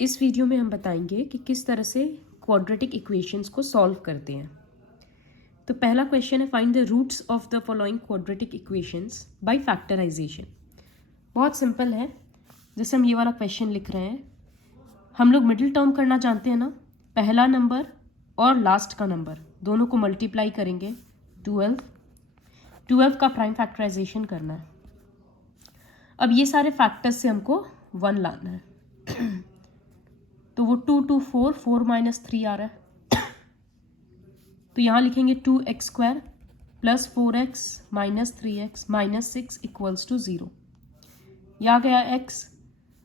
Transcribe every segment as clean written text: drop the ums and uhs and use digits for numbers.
इस वीडियो में हम बताएंगे कि किस तरह से क्वाड्रेटिक इक्वेशंस को सॉल्व करते हैं। तो पहला क्वेश्चन है, find the roots of the following quadratic equations by factorisation. बहुत सिंपल है। जैसे हम ये वाला क्वेश्चन लिख रहे हैं, हम लोग मिडिल टर्म करना जानते हैं ना। पहला नंबर और लास्ट का नंबर दोनों को मल्टीप्लाई करेंगे 12 का प्राइम फैक्टराइजेशन करना है। अब ये सारे फैक्टर्स से हमको 1 लाना है। तो वो 2 2 4 4 माइनस 3 आ रहा है। तो यहाँ लिखेंगे 2x² plus 4x minus 3x minus 6 equals to 0। यह आ गया x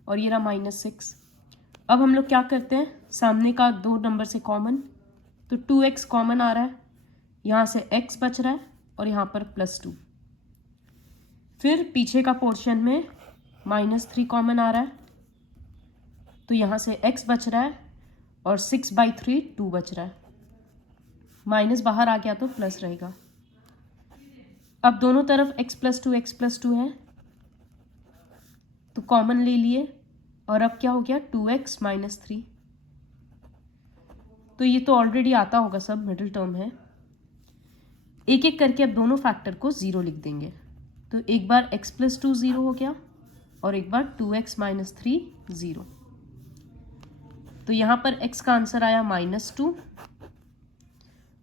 और ये रहा -6। अब हम लोग क्या करते हैं, सामने का दो नंबर से कॉमन, तो 2x कॉमन आ रहा है, यहाँ से x बच रहा है और यहाँ पर +2। फिर पीछे का पोर्शन में -3 कॉमन आ रहा है, तो यहाँ से x बच रहा है और 6/3 2 बच रहा है। माइनस बाहर आ गया तो प्लस रहेगा। अब दोनों तरफ x + 2 है, तो कॉमन ले लिए और अब क्या हो गया 2x - 3। तो ये तो ऑलरेडी आता होगा, सब मिडिल टर्म है। एक एक करके अब दोनों फैक्टर को 0 लिख देंगे। तो एक बार x + 2 0 हो गया और एक बार 2x - 3 0। तो यहाँ पर x का आंसर आया -2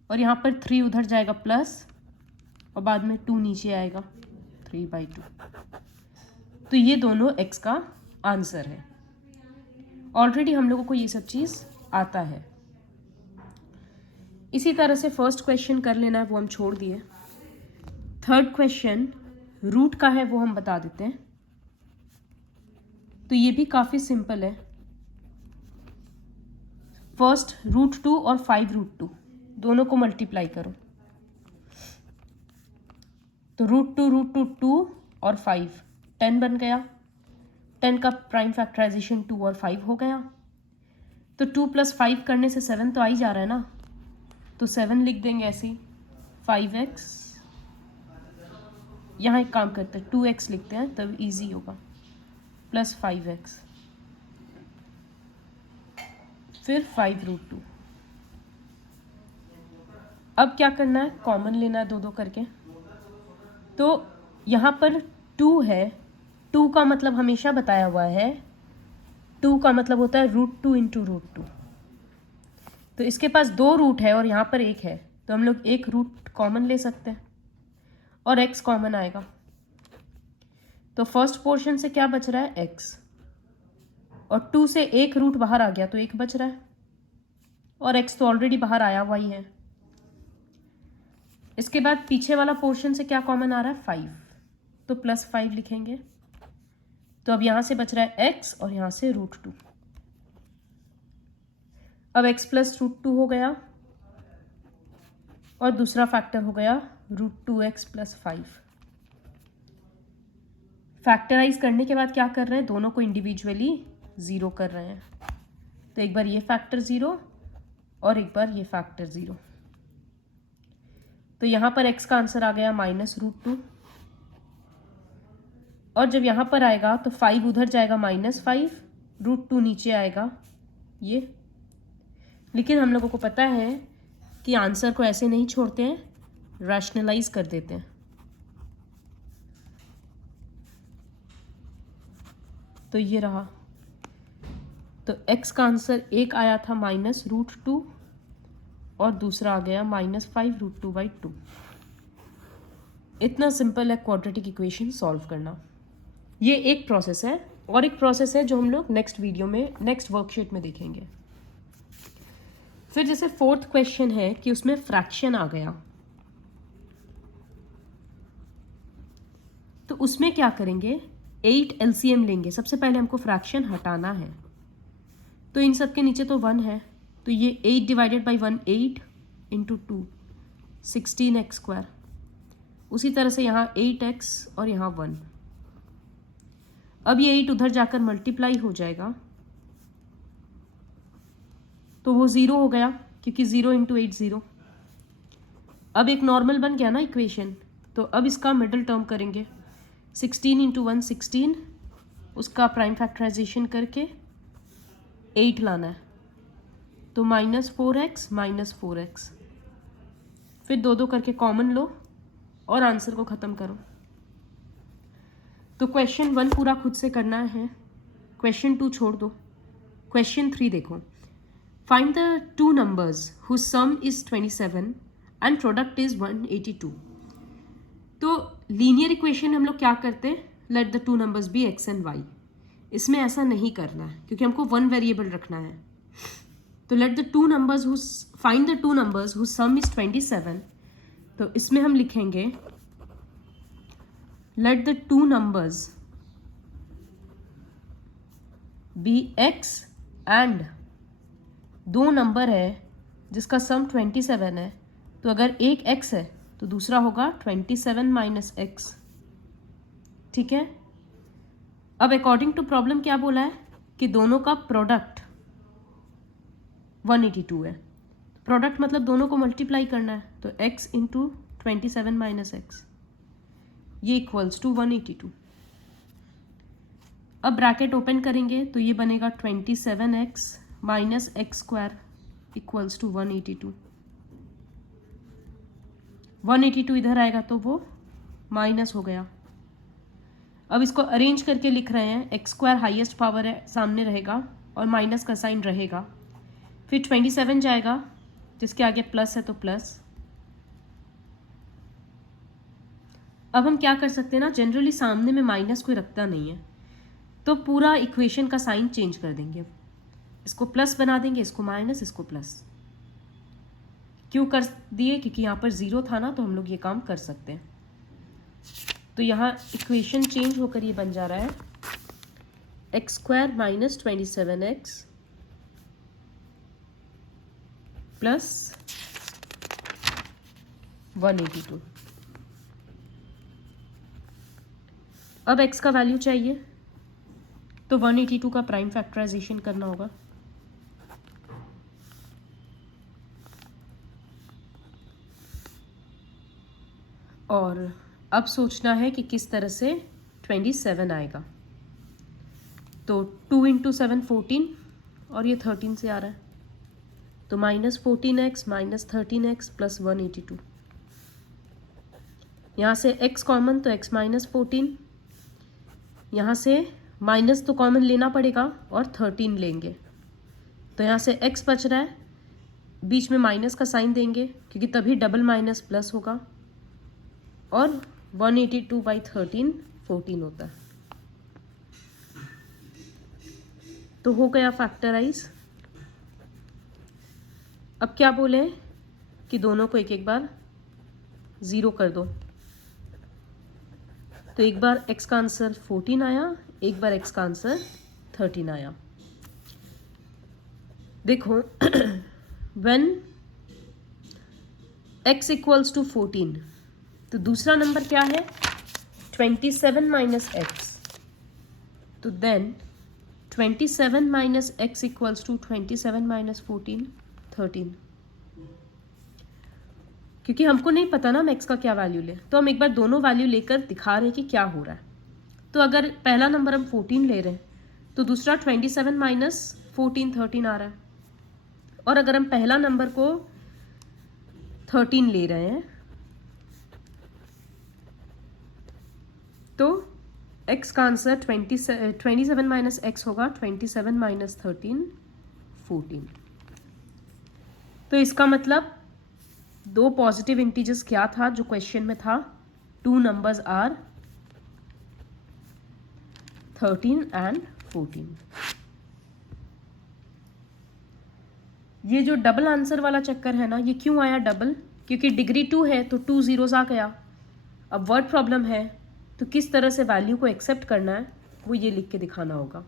और यहाँ पर 3 उधर जाएगा प्लस और बाद में 2 नीचे आएगा 3/2। तो ये दोनों x का आंसर है। ऑलरेडी हम लोगों को ये सब चीज़ आता है। इसी तरह से फर्स्ट क्वेश्चन कर लेना है, वो हम छोड़ दिए। थर्ड क्वेश्चन रूट का है, वो हम बता देते हैं। तो ये भी काफ़ी सिंपल है। फर्स्ट √2 और 5√2 दोनों को मल्टीप्लाई करो। तो √2 2 और 5 10 बन गया। 10 का प्राइम फैक्टराइजेशन 2 और 5 हो गया। तो 2 + 5 करने से 7 तो आ ही जा रहा है ना, तो 7 लिख देंगे ऐसे ही। 5x, यहाँ एक काम करते हैं 2x लिखते हैं तब इजी होगा, प्लस 5x फिर 5√2। अब क्या करना है, कॉमन लेना है दो दो करके। तो यहाँ पर 2 है, 2 का मतलब हमेशा बताया हुआ है, 2 का मतलब होता है √2 × √2। तो इसके पास 2 रूट है और यहाँ पर 1 है, तो हम लोग एक रूट कॉमन ले सकते हैं और x कॉमन आएगा। तो फर्स्ट पोर्शन से क्या बच रहा है, x, और 2 से एक रूट बाहर आ गया तो 1 बच रहा है और x तो ऑलरेडी बाहर आया हुआ ही है। इसके बाद पीछे वाला पोर्शन से क्या कॉमन आ रहा है, 5, तो +5 लिखेंगे। तो अब यहाँ से बच रहा है x और यहाँ से √2। अब x + √2 हो गया और दूसरा फैक्टर हो गया √2x + 5। फैक्टराइज करने के बाद क्या कर रहे हैं, दोनों को इंडिविजुअली 0 कर रहे हैं। तो एक बार ये फैक्टर 0 और एक बार ये फैक्टर 0। तो यहाँ पर x का आंसर आ गया -√2 और जब यहाँ पर आएगा तो 5 उधर जाएगा -5, √2 नीचे आएगा ये। लेकिन हम लोगों को पता है कि आंसर को ऐसे नहीं छोड़ते हैं, रैशनलाइज कर देते हैं। तो ये रहा। तो x का आंसर एक आया था -√2 और दूसरा आ गया -5√2/2। इतना सिंपल है क्वाड्रेटिक इक्वेशन सॉल्व करना। ये एक प्रोसेस है और एक प्रोसेस है जो हम लोग नेक्स्ट वीडियो में, नेक्स्ट वर्कशीट में देखेंगे। फिर जैसे फोर्थ क्वेश्चन है कि उसमें फ्रैक्शन आ गया, तो उसमें क्या करेंगे, 8 LCM लेंगे। सबसे पहले हमको फ्रैक्शन हटाना है, तो इन सब के नीचे तो 1 है, तो ये 8 / 1 8 × 2 16x²। उसी तरह से यहाँ 8x और यहाँ 1। अब ये 8 उधर जाकर मल्टीप्लाई हो जाएगा, तो वो 0 हो गया क्योंकि 0 × 8 0। अब एक नॉर्मल बन गया ना इक्वेशन, तो अब इसका मिडिल टर्म करेंगे। 16 × 1 16, उसका प्राइम फैक्टराइजेशन करके 8 लाना है, तो -4x माइनस 4x, फिर 2 2 करके कॉमन लो और आंसर को ख़त्म करो। तो क्वेश्चन 1 पूरा खुद से करना है, क्वेश्चन 2 छोड़ दो। क्वेश्चन 3 देखो, find the two numbers whose sum is 27 and product is 182। तो लीनियर इक्वेशन हम लोग क्या करते हैं, let the two numbers be x and y। इसमें ऐसा नहीं करना है क्योंकि हमको 1 वेरिएबल रखना है। तो let the two numbers whose find the two numbers whose sum is 27। तो इसमें हम लिखेंगे let the two numbers be x and, दो नंबर है जिसका सम 27 है, तो अगर एक x है तो दूसरा होगा 27 माइनस x। ठीक है, अब अकॉर्डिंग टू प्रॉब्लम क्या बोला है कि दोनों का प्रोडक्ट 182 है। प्रोडक्ट मतलब दोनों को मल्टीप्लाई करना है, तो x इंटू 27 माइनस एक्स, ये इक्वल्स टू 182। अब ब्रैकेट ओपन करेंगे तो ये बनेगा 27x minus x square equals to 182। 182 इधर आएगा तो वो माइनस हो गया। अब इसको अरेंज करके लिख रहे हैं, एक्स स्क्वायर हाईएस्ट पावर है, सामने रहेगा और माइनस का साइन रहेगा, फिर 27 जाएगा जिसके आगे प्लस है तो प्लस। अब हम क्या कर सकते हैं ना, जनरली सामने में माइनस कोई रखता नहीं है, तो पूरा इक्वेशन का साइन चेंज कर देंगे। इसको प्लस बना देंगे, इसको माइनस, इसको प्लस। क्यों कर दिए, क्योंकि यहाँ पर 0 था ना, तो हम लोग ये काम कर सकते हैं। तो यहाँ इक्वेशन चेंज होकर ये बन जा रहा है x square minus 27x plus 182। अब x का वैल्यू चाहिए तो 182 का प्राइम फैक्टराइजेशन करना होगा। और अब सोचना है कि किस तरह से 27 आएगा। तो 2 इंटू 7 14 और ये 13 से आ रहा है, तो -14x माइनस 13x प्लस 182। यहाँ से x कॉमन तो x माइनस 14, यहाँ से माइनस तो कॉमन लेना पड़ेगा और 13 लेंगे, तो यहाँ से x बच रहा है, बीच में माइनस का साइन देंगे क्योंकि तभी डबल माइनस प्लस होगा, और 182/13 14 होता है। तो हो गया फैक्टराइज। अब क्या बोले कि दोनों को एक एक बार 0 कर दो, तो एक बार x का आंसर 14 आया, एक बार x का आंसर 13 आया। देखो when x इक्वल्स टू 14, तो दूसरा नंबर क्या है 27 माइनस एक्स, तो then 27 minus x equals to 27 minus 14 13। क्योंकि हमको नहीं पता ना हम एक्स का क्या वैल्यू ले, तो हम एक बार दोनों वैल्यू लेकर दिखा रहे हैं कि क्या हो रहा है। तो अगर पहला नंबर हम 14 ले रहे हैं तो दूसरा 27 माइनस 14 13 आ रहा है, और अगर हम पहला नंबर को 13 ले रहे हैं तो x का आंसर 27 माइनस एक्स होगा, 27 माइनस 13 14। तो इसका मतलब दो पॉजिटिव इंटीजर्स क्या था जो क्वेश्चन में था, टू नंबर्स आर 13 एंड 14। ये जो डबल आंसर वाला चक्कर है ना, ये क्यों आया डबल, क्योंकि डिग्री 2 है तो 2 zeros आ गया। अब वर्ड प्रॉब्लम है तो किस तरह से वैल्यू को एक्सेप्ट करना है वो ये लिख के दिखाना होगा।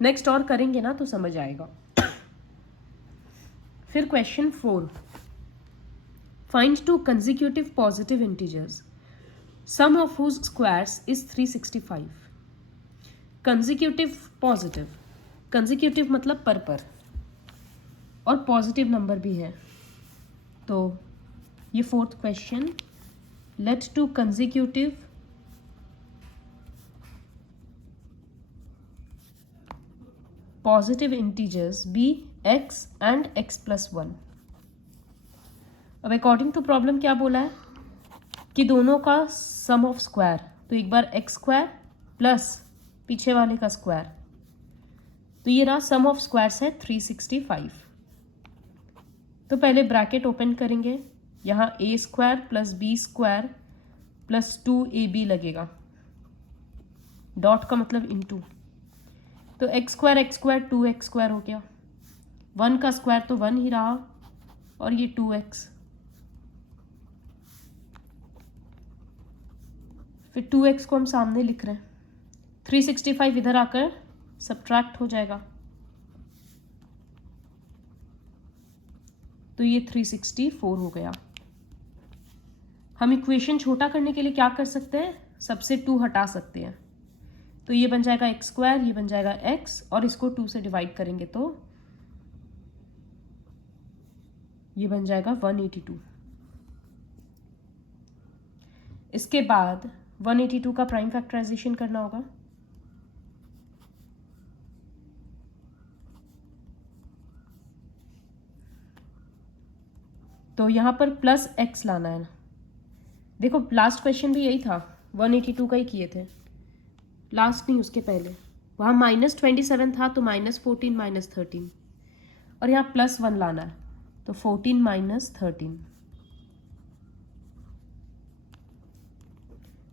नेक्स्ट और करेंगे ना तो समझ आएगा। फिर question 4, find two consecutive positive integers sum of whose squares is 365। Consecutive positive, consecutive मतलब पर और पॉजिटिव नंबर भी है। तो ये fourth question, let two consecutive positive integers be x and x plus 1। अब अकॉर्डिंग टू प्रॉब्लम क्या बोला है कि दोनों का सम ऑफ स्क्वायर, तो एक बार एक्स स्क्वायर प्लस पीछे वाले का स्क्वायर, तो ये रहा सम ऑफ स्क्वायर्स है 365। तो पहले ब्रैकेट ओपन करेंगे, यहाँ A square plus B square plus 2ab लगेगा, डॉट का मतलब इनटू, तो एक्स स्क्वायर 2x स्क्वायर हो गया, 1 का स्क्वायर तो 1 ही रहा और ये 2x, फिर 2x को हम सामने लिख रहे हैं, 365 इधर आकर सब्ट्रैक्ट हो जाएगा, तो ये 364 हो गया। हम इक्वेशन छोटा करने के लिए क्या कर सकते हैं, सबसे 2 हटा सकते हैं, तो ये बन जाएगा एक्स स्क्वायर, ये बन जाएगा x, और इसको 2 से डिवाइड करेंगे तो ये बन जाएगा 182। इसके बाद 182 का प्राइम फैक्टराइजेशन करना होगा, तो यहां पर प्लस x लाना है ना। देखो लास्ट क्वेश्चन भी यही था, 182 का ही किए थे, लास्ट नहीं उसके पहले, वहाँ -27 था तो -14 -13, और यहाँ +1 लाना है तो 14 - 13,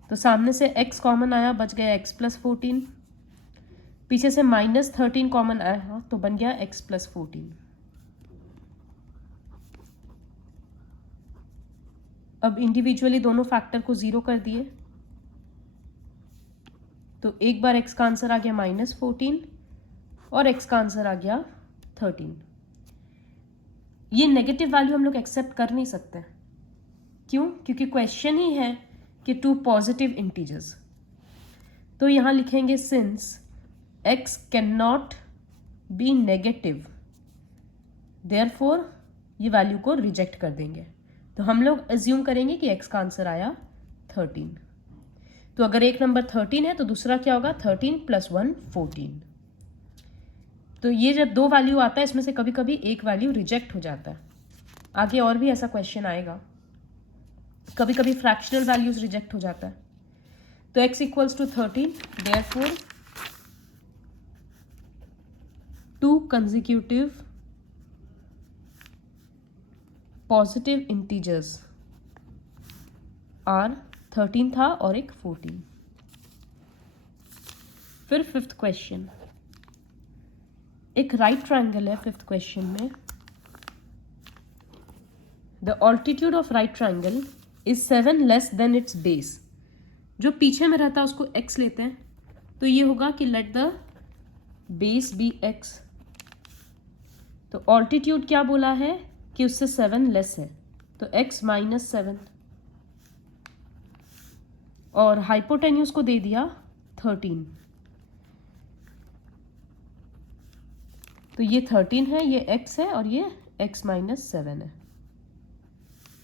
तो सामने से x कॉमन आया, बच गया x + 14, पीछे से -13 कॉमन आया तो बन गया x + 14। अब इंडिविजुअली दोनों फैक्टर को 0 कर दिए, तो एक बार x का आंसर आ गया -14 और x का आंसर आ गया 13। ये नेगेटिव वैल्यू हम लोग एक्सेप्ट कर नहीं सकते, क्यों? क्योंकि क्वेश्चन ही है कि 2 पॉजिटिव इंटीजर्स, तो यहां लिखेंगे since x can not be negative, therefore ये वैल्यू को रिजेक्ट कर देंगे, तो हम लोग अज्यूम करेंगे कि x का आंसर आया 13। तो अगर एक नंबर 13 है तो दूसरा क्या होगा, 13 + 1 14। तो ये जब 2 वैल्यू आता है इसमें से कभी कभी एक वैल्यू रिजेक्ट हो जाता है, आगे और भी ऐसा क्वेश्चन आएगा, कभी कभी फ्रैक्शनल वैल्यूज रिजेक्ट हो जाता है। तो x = 13, therefore 2 consecutive positive integers are 13 था और एक 14। फिर 5th क्वेश्चन, एक राइट ट्रायंगल है 5th क्वेश्चन में, the altitude of right triangle is 7 less than it's base. जो पीछे में रहता है उसको x लेते हैं, तो ये होगा कि let the base be x, तो ऑल्टीट्यूड क्या बोला है कि उससे 7 लेस है, तो x - 7, और हाइपोटेन्यूज को दे दिया 13, तो ये 13 है, ये x है और ये x - 7 है।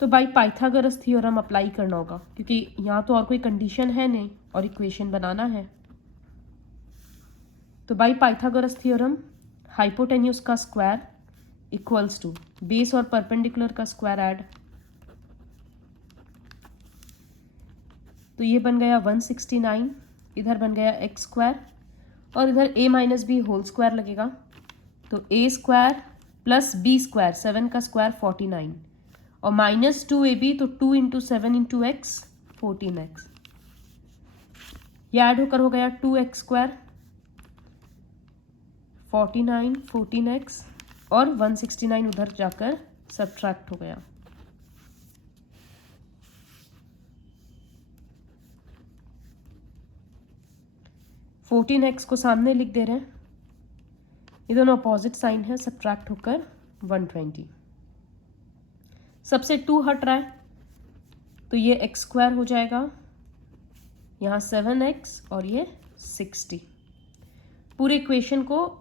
तो बाई पाइथागोरस थ्योरम अप्लाई करना होगा, क्योंकि यहाँ तो और कोई कंडीशन है नहीं और इक्वेशन बनाना है। तो बाई पाइथागोरस थ्योरम हाइपोटेन्यूज का स्क्वायर इक्वल्स टू बेस और परपेंडिकुलर का स्क्वायर ऐड, तो ये बन गया 169, इधर बन गया x स्क्वायर और इधर a - b होल स्क्वायर लगेगा, तो a square plus b square 7 का स्क्वायर 49 और -2ab, तो 2 × 7 × x 14x, ये ऐड होकर हो गया 2x स्क्वायर 49 14x और 169 उधर जाकर सब्ट्रैक्ट हो गया। फोर्टीन एक्स को सामने लिख दे रहे हैं, ये दोनों अपोजिट साइन है, सब्ट्रैक्ट होकर 120, सबसे 2 हट रहा है तो ये एक्स स्क्वायर हो जाएगा, यहाँ 7x और ये 60। पूरे इक्वेशन को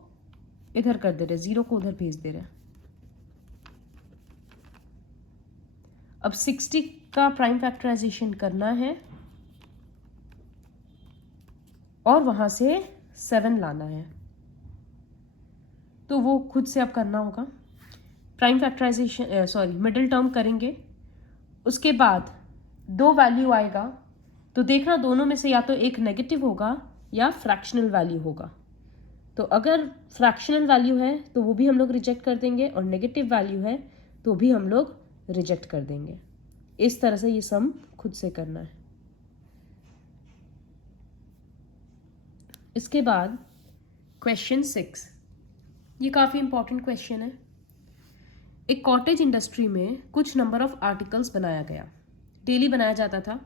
इधर कर दे रहे, 0 को उधर भेज दे रहे। अब 60 का प्राइम फैक्टराइजेशन करना है और वहां से 7 लाना है, तो वो खुद से अब करना होगा। प्राइम फैक्टराइजेशन मिडिल टर्म करेंगे, उसके बाद 2 वैल्यू आएगा, तो देखना दोनों में से या तो एक नेगेटिव होगा या फ्रैक्शनल वैल्यू होगा। तो अगर फ्रैक्शनल वैल्यू है तो वो भी हम लोग रिजेक्ट कर देंगे, और नेगेटिव वैल्यू है तो भी हम लोग रिजेक्ट कर देंगे। इस तरह से ये सम खुद से करना है। इसके बाद क्वेश्चन 6, ये काफ़ी इंपॉर्टेंट क्वेश्चन है। एक कॉटेज इंडस्ट्री में कुछ नंबर ऑफ आर्टिकल्स बनाया गया, डेली बनाया जाता था।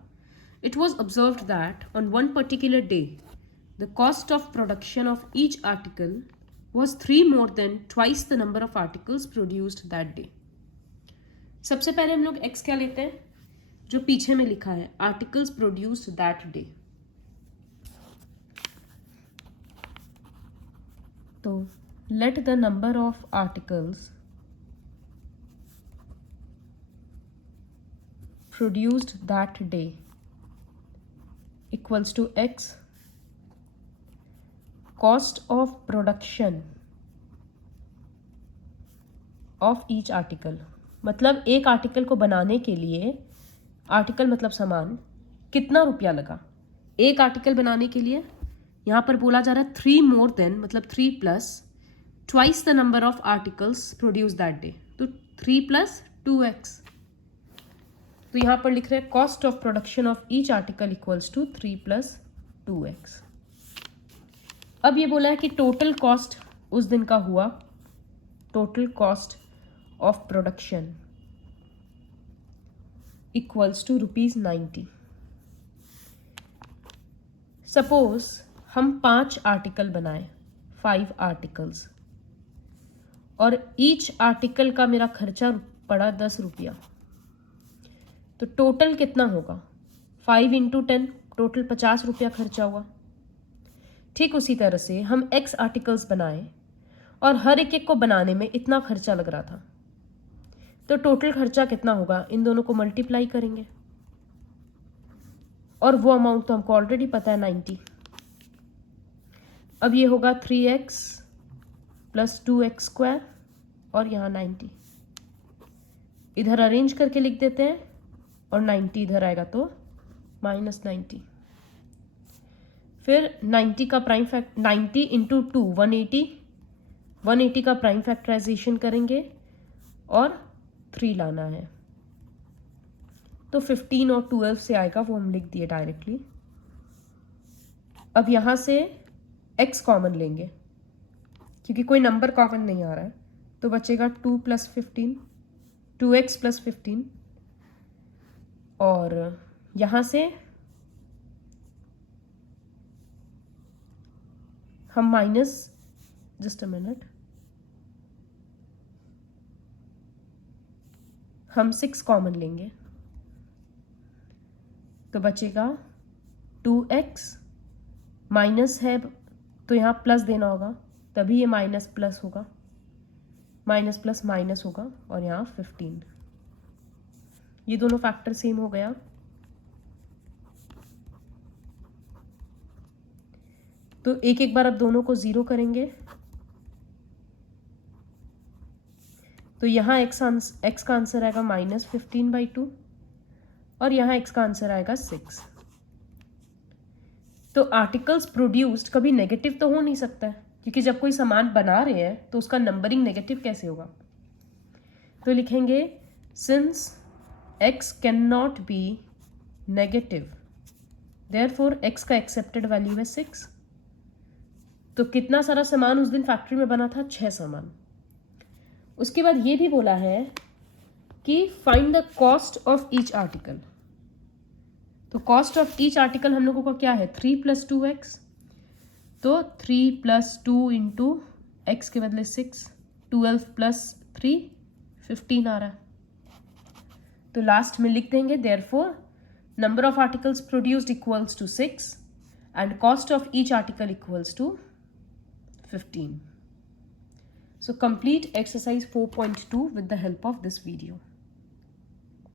It was observed that on one particular day the cost of production of each article was 3 more than twice the number of articles produced that day. सबसे पहले हम लोग x क्या लेते हैं, जो पीछे में लिखा है आर्टिकल्स प्रोड्यूस्ड दैट डे। तो let the number of articles produced that day equals to x, cost of production of each article। मतलब एक आर्टिकल को बनाने के लिए, आर्टिकल मतलब सामान, कितना रुपया लगा एक आर्टिकल बनाने के लिए। यहाँ पर बोला जा रहा है 3 more than, मतलब 3 plus twice the number of articles produced that day, तो 3 plus 2x। तो यहाँ पर लिख रहे हैं cost of production of each article equals to 3 plus 2x। अब ये बोला है कि टोटल कॉस्ट उस दिन का हुआ, total cost of production equals to ₹90। Suppose हम 5 आर्टिकल बनाए, 5 आर्टिकल्स, और ईच आर्टिकल का मेरा खर्चा पड़ा 10 रुपया, तो टोटल कितना होगा? 5 into 10, टोटल 50 रुपया खर्चा हुआ। ठीक उसी तरह से हम x आर्टिकल्स बनाए और हर एक को बनाने में इतना खर्चा लग रहा था, तो टोटल खर्चा कितना होगा? इन दोनों को मल्टीप्लाई करेंगे और वो अमाउंट तो हमको ऑलरेडी पता है 90। अब ये होगा 3x प्लस 2x² और यहाँ 90। इधर अरेंज करके लिख देते हैं और 90 इधर आएगा तो -90। फिर 90 का प्राइम 90 इंटू 2 180, 180 का प्राइम फैक्टराइजेशन करेंगे और 3 लाना है, तो 15 और 12 से आएगा, वो हम लिख दिए डायरेक्टली। अब यहाँ से x कॉमन लेंगे क्योंकि कोई नंबर कॉमन नहीं आ रहा है, तो बचेगा 2 + 15, 2x + 15, और यहाँ से हम माइनस, जस्ट अ मिनट, हम 6 कॉमन लेंगे तो बचेगा 2x, माइनस है तो यहाँ प्लस देना होगा, तभी ये माइनस प्लस होगा, माइनस प्लस माइनस होगा, और यहाँ 15। ये दोनों फैक्टर सेम हो गया। तो एक एक बार अब दोनों को 0 करेंगे, तो यहाँ x का आंसर आएगा -15/2 और यहाँ x का आंसर आएगा 6। तो आर्टिकल्स प्रोड्यूस्ड कभी नेगेटिव तो हो नहीं सकता है, क्योंकि जब कोई सामान बना रहे हैं तो उसका नंबरिंग नेगेटिव कैसे होगा? तो लिखेंगे since x can not be negative, therefore x का एक्सेप्टेड वैल्यू है 6। तो कितना सारा सामान उस दिन फैक्ट्री में बना था? 6 सामान। उसके बाद ये भी बोला है कि find the cost of each article. तो कॉस्ट ऑफ ईच आर्टिकल हम लोगों का क्या है? 3 + 2x, तो 3 + 2 इंटू x के बदले 6, 12 + 3 15 आ रहा है। तो लास्ट में लिख देंगे therefore number of articles produced equals to 6 and cost of each article equals to 15. So complete exercise 4.2 with the help of this video.